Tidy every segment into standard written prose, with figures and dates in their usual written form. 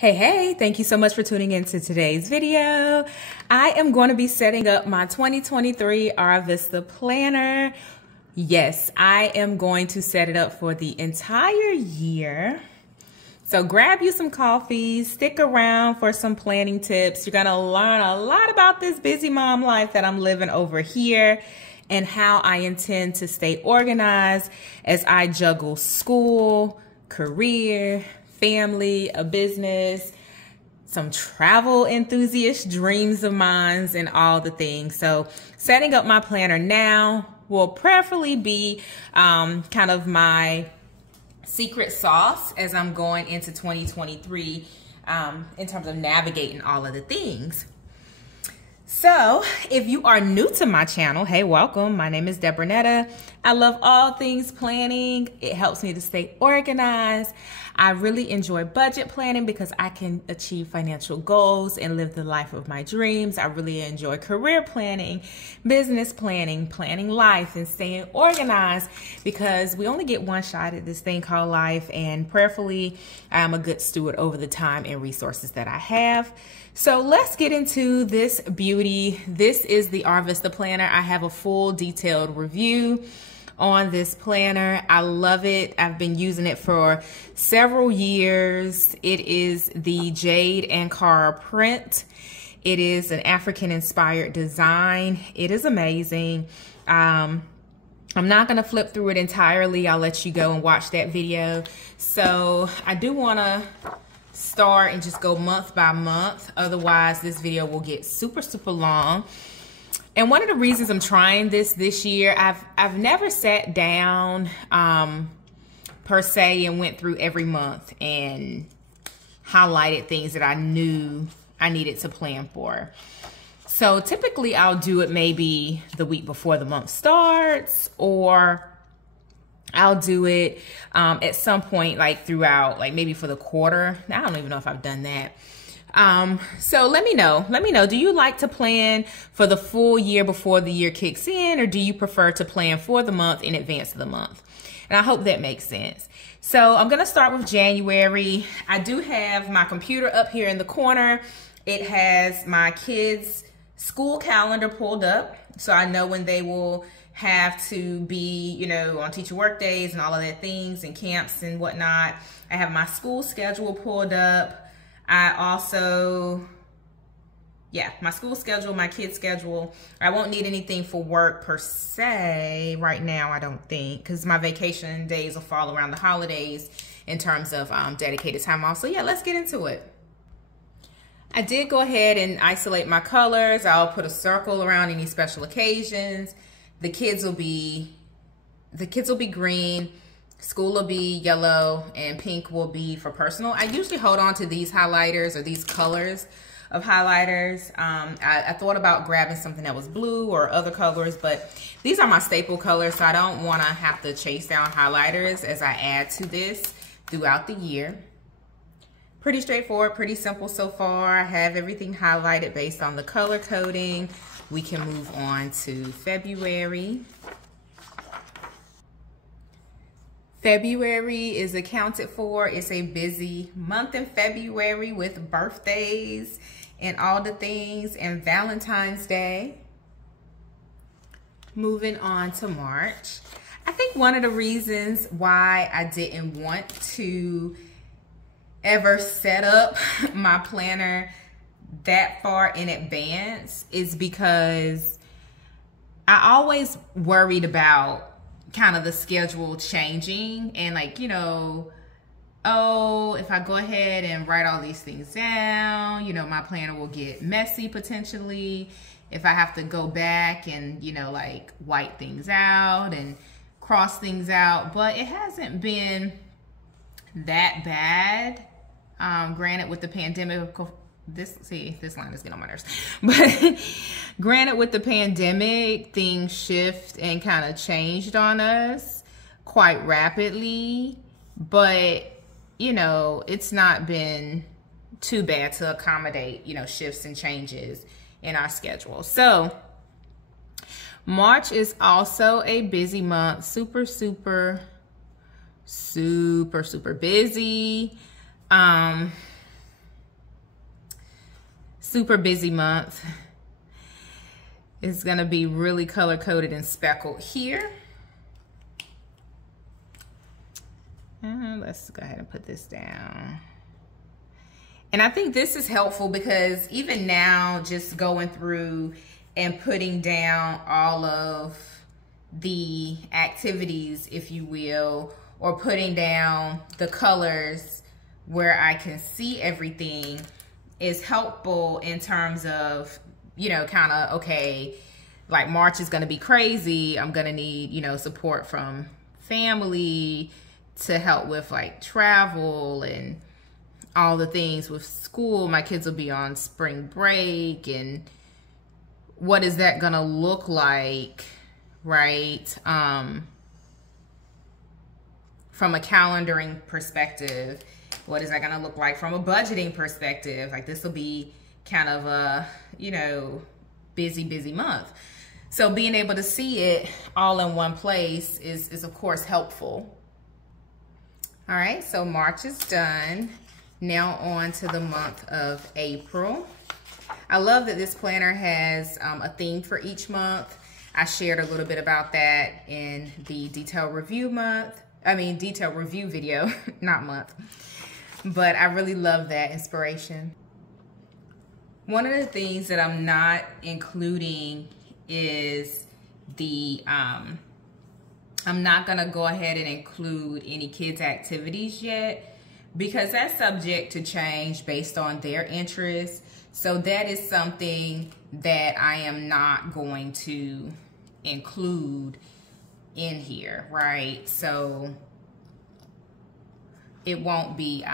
Hey, thank you so much for tuning into today's video. I am going to be setting up my 2023 Arrivista Planner. Yes, I am going to set it up for the entire year. So grab you some coffee, stick around for some planning tips. You're gonna learn a lot about this busy mom life that I'm living over here and how I intend to stay organized as I juggle school, career, family, a business, some travel enthusiast dreams of mine, and all the things. So setting up my planner now will prayerfully be kind of my secret sauce as I'm going into 2023 in terms of navigating all of the things. So if you are new to my channel, hey, welcome. My name is Deborah Netta. I love all things planning. It helps me to stay organized. I really enjoy budget planning because I can achieve financial goals and live the life of my dreams. I really enjoy career planning, business planning, planning life, and staying organized because we only get one shot at this thing called life, and prayerfully, I'm a good steward over the time and resources that I have. So let's get into this beauty. This is the Arrivista Planner. I have a full detailed review on this planner. I love it. I've been using it for several years. It is the Jade Ankara print. It is an African inspired design. It is amazing. I'm not gonna flip through it entirely. I'll let you go and watch that video. So I do wanna start and just go month by month. Otherwise, this video will get super long. And one of the reasons I'm trying this year, I've never sat down per se and went through every month and highlighted things that I knew I needed to plan for. So typically I'll do it maybe the week before the month starts, or I'll do it at some point like throughout, like maybe for the quarter. I don't even know if I've done that. So let me know, do you like to plan for the full year before the year kicks in, or do you prefer to plan for the month in advance of the month? And I hope that makes sense. So I'm going to start with January. I do have my computer up here in the corner. It has my kids' school calendar pulled up, so I know when they will have to be, you know, on teacher work days and all of that things and camps and whatnot. I have my school schedule pulled up. I also, my school schedule, my kids' schedule. I won't need anything for work per se right now, I don't think, because my vacation days will fall around the holidays in terms of dedicated time off. So yeah, let's get into it. I did go ahead and isolate my colors. I'll put a circle around any special occasions. The kids will be green. School will be yellow, and pink will be for personal. I usually hold on to these highlighters or these colors of highlighters. I thought about grabbing something that was blue or other colors, but these are my staple colors, so I don't want to have to chase down highlighters as I add to this throughout the year. Pretty straightforward, pretty simple so far. I have everything highlighted based on the color coding. We can move on to February. February is accounted for. It's a busy month in February with birthdays and all the things, and Valentine's Day. Moving on to March. I think one of the reasons why I didn't want to ever set up my planner that far in advance is because I always worried about kind of the schedule changing, and like, you know, oh, if I go ahead and write all these things down, you know, my planner will get messy potentially if I have to go back and, you know, like white things out and cross things out. But it hasn't been that bad. Granted, with the pandemic, this line is getting on my nerves, but granted, with the pandemic, things shift and kind of changed on us quite rapidly, but you know, it's not been too bad to accommodate, you know, shifts and changes in our schedule. So March is also a busy month, super busy. super busy month. It's gonna be really color coded and speckled here. Let's go ahead and put this down. And I think this is helpful because even now, just going through and putting down all of the activities, if you will, or putting down the colors where I can see everything is helpful in terms of, you know, kind of, okay, like March is going to be crazy. I'm going to need, you know, support from family to help with like travel and all the things with school. My kids will be on spring break, and what is that going to look like, right? From a calendaring perspective, what is that going to look like from a budgeting perspective? Like, this will be kind of a, you know, busy month. So being able to see it all in one place is of course helpful. All right, so March is done. Now on to the month of April. I love that this planner has a theme for each month. I shared a little bit about that in the detail review video, not month. But I really love that inspiration. One of the things that I'm not including is the, I'm not gonna go ahead and include any kids' activities yet because that's subject to change based on their interests. So that is something that I am not going to include in here, right? So it won't be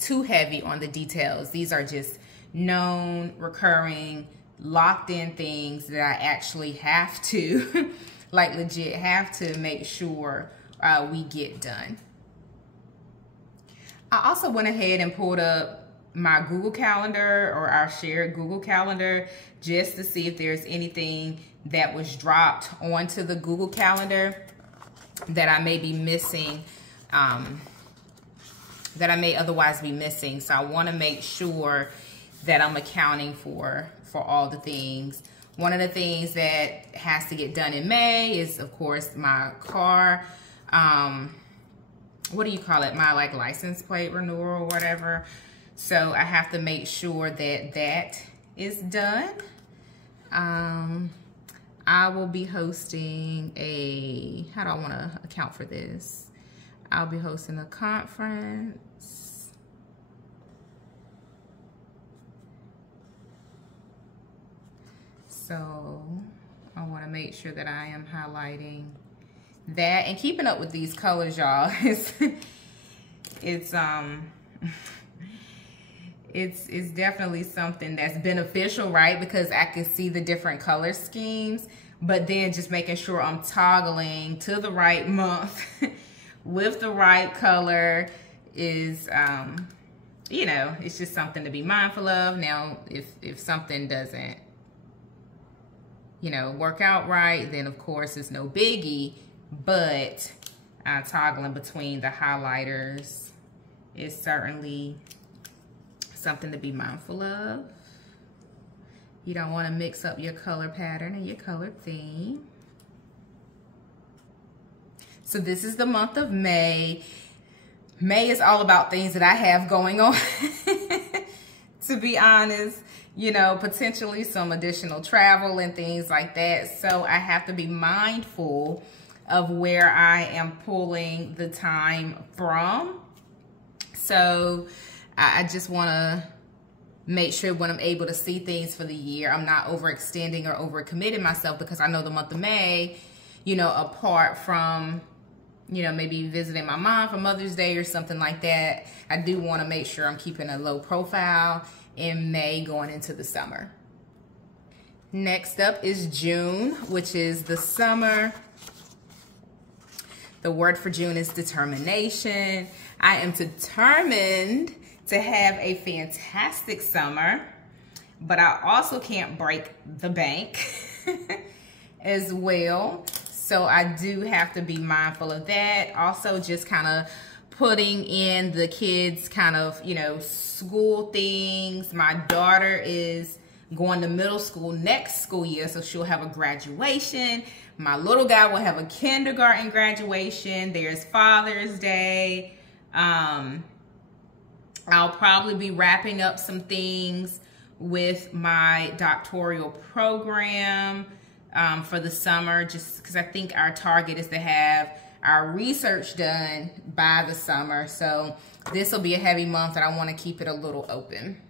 too heavy on the details. These are just known, recurring, locked in things that I actually have to, like legit have to make sure we get done. I also went ahead and pulled up my Google Calendar, or our shared Google Calendar, just to see if there's anything that was dropped onto the Google Calendar that I may be missing, that I may otherwise be missing. So I want to make sure that I'm accounting for all the things. One of the things that has to get done in May is, of course, my car, what do you call it? My like license plate renewal or whatever. So I have to make sure that that is done. I will be hosting a, how do I want to account for this? I'll be hosting a conference. So I want to make sure that I am highlighting that and keeping up with these colors, y'all. It's definitely something that's beneficial, right? Because I can see the different color schemes, but then just making sure I'm toggling to the right month with the right color is, you know, it's just something to be mindful of. Now, if something doesn't, you know, work out right, then of course it's no biggie, but toggling between the highlighters is certainly something to be mindful of. You don't want to mix up your color pattern and your color theme. So this is the month of May. May is all about things that I have going on, to be honest. You know, potentially some additional travel and things like that. So I have to be mindful of where I am pulling the time from. So I just want to make sure when I'm able to see things for the year, I'm not overextending or overcommitting myself, because I know the month of May, you know, apart from, you know, maybe visiting my mom for Mother's Day or something like that, I do want to make sure I'm keeping a low profile in May going into the summer. Next up is June, which is the summer. The word for June is determination. I am determined to have a fantastic summer, but I also can't break the bank as well. So I do have to be mindful of that. Also just kind of putting in the kids' kind of, you know, school things. My daughter is going to middle school next school year, so she'll have a graduation. My little guy will have a kindergarten graduation. There's Father's Day. I'll probably be wrapping up some things with my doctoral program for the summer, just because I think our target is to have our research done by the summer. So this will be a heavy month and I want to keep it a little open.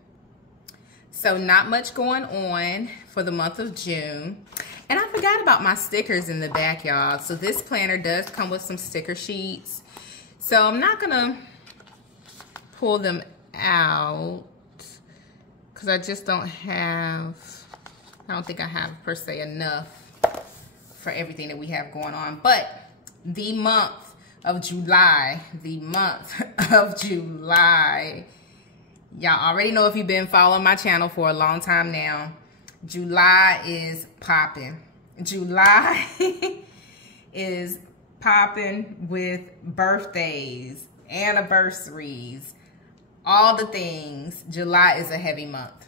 So not much going on for the month of June. And I forgot about my stickers in the back, y'all. So this planner does come with some sticker sheets. So I'm not gonna pull them out because I just don't have, I don't think I have per se enough for everything that we have going on. But the month of July, y'all already know if you've been following my channel for a long time now, July is popping. July is popping with birthdays, anniversaries, all the things. July is a heavy month.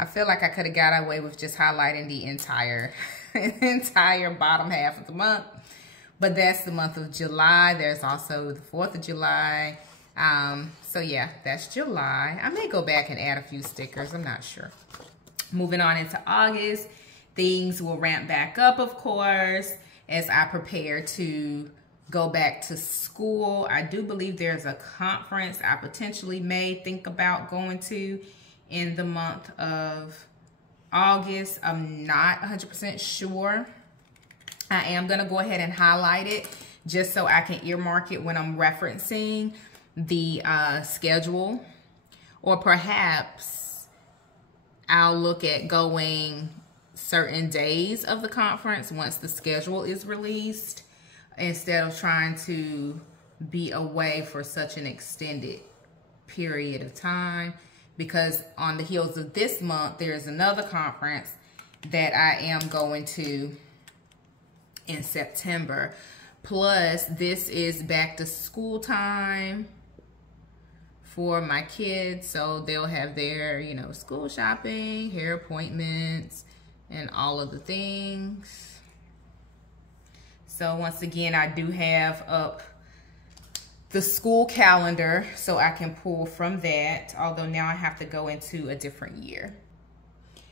I feel like I could have got away with just highlighting the entire bottom half of the month. But that's the month of July. There's also the 4th of July. So yeah, that's July. I may go back and add a few stickers. I'm not sure. Moving on into August, things will ramp back up, of course, as I prepare to go back to school. I do believe there's a conference I potentially may think about going to in the month of August. I'm not 100% sure. I am going to go ahead and highlight it just so I can earmark it when I'm referencing the schedule. Or perhaps I'll look at going certain days of the conference once the schedule is released, instead of trying to be away for such an extended period of time. Because on the heels of this month, there's another conference that I am going to in September. Plus, this is back to school time for my kids, so they'll have their, you know, school shopping, hair appointments, and all of the things. So once again, I do have up the school calendar so I can pull from that, although now I have to go into a different year.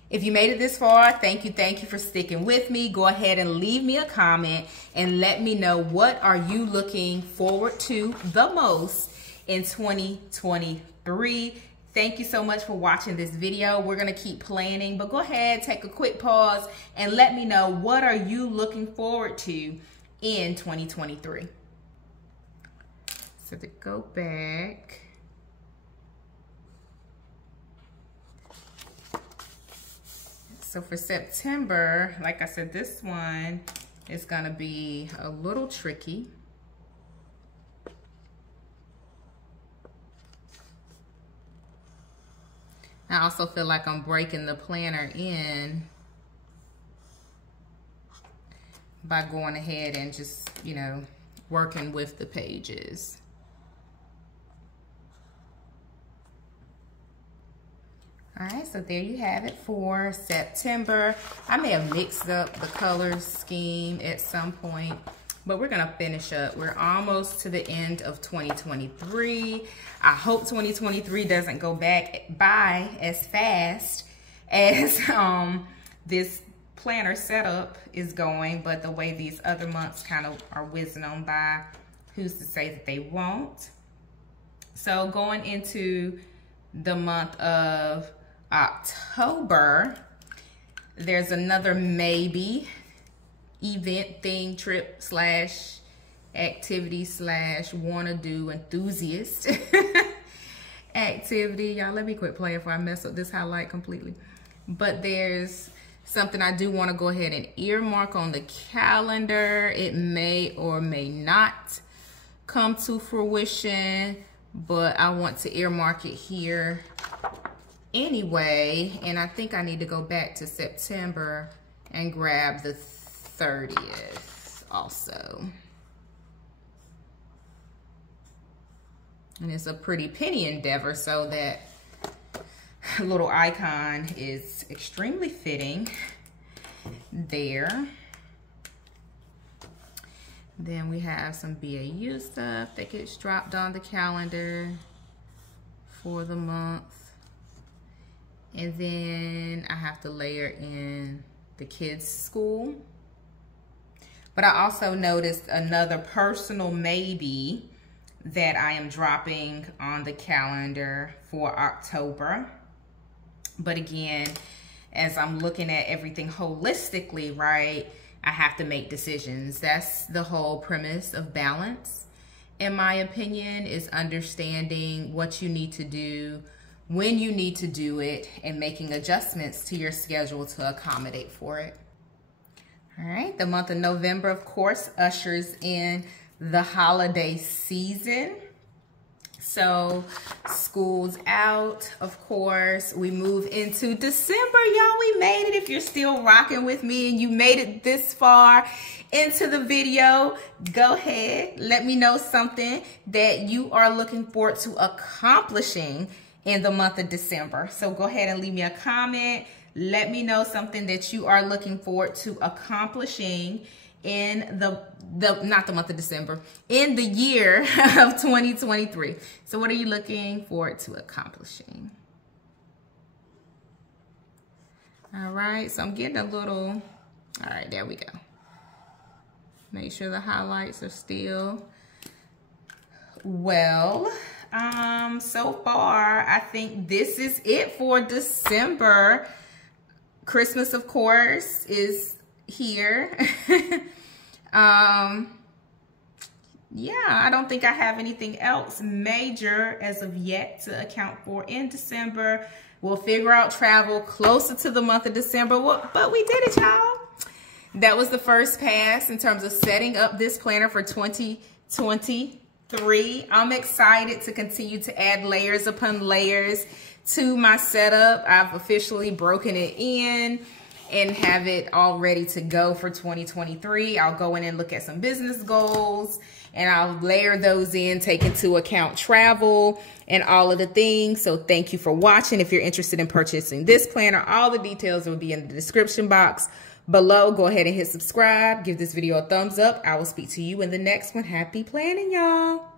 If you made it this far, thank you for sticking with me. Go ahead and leave me a comment and let me know, what are you looking forward to the most in 2023. Thank you so much for watching this video. We're gonna keep planning, but go ahead, take a quick pause and let me know, what are you looking forward to in 2023. So to go back, so for September, like I said, this one is gonna be a little tricky. I also feel like I'm breaking the planner in by going ahead and just, you know, working with the pages. All right, so there you have it for September. I may have mixed up the color scheme at some point, but we're gonna finish up. We're almost to the end of 2023. I hope 2023 doesn't go by as fast as this planner setup is going, but the way these other months kind of are whizzing on by, who's to say that they won't? So going into the month of October, there's another maybe event thing, trip slash activity slash wanna do enthusiast activity. Y'all, let me quit playing before I mess up this highlight completely. But there's something I do want to go ahead and earmark on the calendar. It may or may not come to fruition, but I want to earmark it here anyway. And I think I need to go back to September and grab the 30th also. And it's a pretty penny endeavor, so that little icon is extremely fitting there. Then we have some BAU stuff that gets dropped on the calendar for the month. And then I have to layer in the kids' school. But I also noticed another personal maybe that I am dropping on the calendar for October. But again, as I'm looking at everything holistically, right, I have to make decisions. That's the whole premise of balance, in my opinion, is understanding what you need to do, when you need to do it, and making adjustments to your schedule to accommodate for it. All right, the month of November, of course, ushers in the holiday season. So school's out, of course. We move into December, y'all. We made it. If you're still rocking with me and you made it this far into the video, go ahead. Let me know something that you are looking forward to accomplishing in the month of December. So go ahead and leave me a comment. Let me know something that you are looking forward to accomplishing in not the month of December, in the year of 2023. So what are you looking forward to accomplishing? All right, so I'm getting a little, all right, there we go. Make sure the highlights are still well. So far, I think this is it for December. Christmas, of course, is here. Yeah, I don't think I have anything else major as of yet to account for in December. We'll figure out travel closer to the month of December, but we did it, y'all. That was the first pass in terms of setting up this planner for 2023. I'm excited to continue to add layers upon layers to my setup. I've officially broken it in and have it all ready to go for 2023. I'll go in and look at some business goals, and I'll layer those in, take into account travel and all of the things. So thank you for watching. If you're interested in purchasing this planner, all the details will be in the description box below. Go ahead and hit subscribe. Give this video a thumbs up. I will speak to you in the next one. Happy planning, y'all.